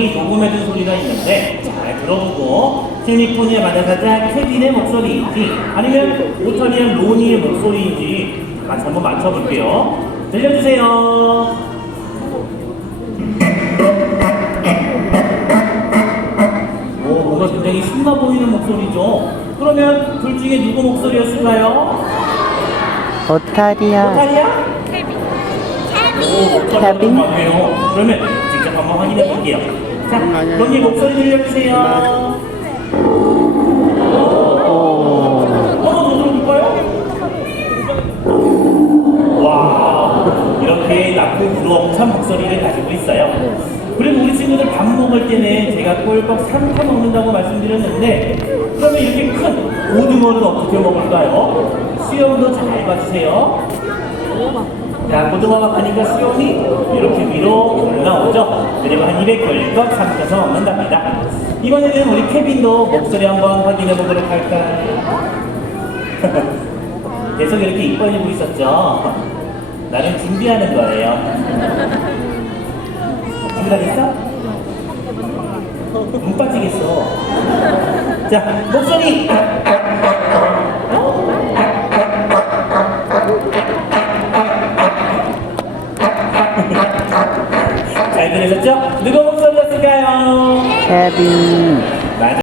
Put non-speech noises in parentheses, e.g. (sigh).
미리 녹음해둔 소리가 있는데 잘 들어보고 시니포니에 맞는 가장 케빈의 목소리인지 아니면 오타니안 로니의 목소리인지 다 같이 한번 맞춰볼게요. 들려주세요. 오, 뭔가 굉장히 신나 보이는 목소리죠. 그러면 둘 중에 누구 목소리였을까요? 오타리아 오타리아? 오, 케빈? 맞네요. 그러면 한번 확인해 볼게요. 자, 로니 목소리 들려주세요. 오 한번 더 들어볼까요? 와, 이렇게 낮고 구렁찬 목소리를 가지고 있어요. 그리고 우리 친구들 밥 먹을 때는 제가 꼴깍 삼켜 먹는다고 말씀드렸는데, 그러면 이렇게 큰 고등어는 어떻게 먹을까요? 수염도 잘 봐주세요. 자, 고등어가 가니까 수염이 이렇게 위로 올라오죠. 그리고 한 입에 꼴깍 삼켜서 먹는답니다. 이번에는 우리 케빈도 목소리 한번 확인해 보도록 할까요? (laughs) 계속 이렇게 이뻐지고 있었죠? 나는 준비하는 거예요. 준비하겠어? 못 빠지겠어. 자, 목소리! (laughs) 잘 들으셨죠? 누구 목소리였을까요? 케빈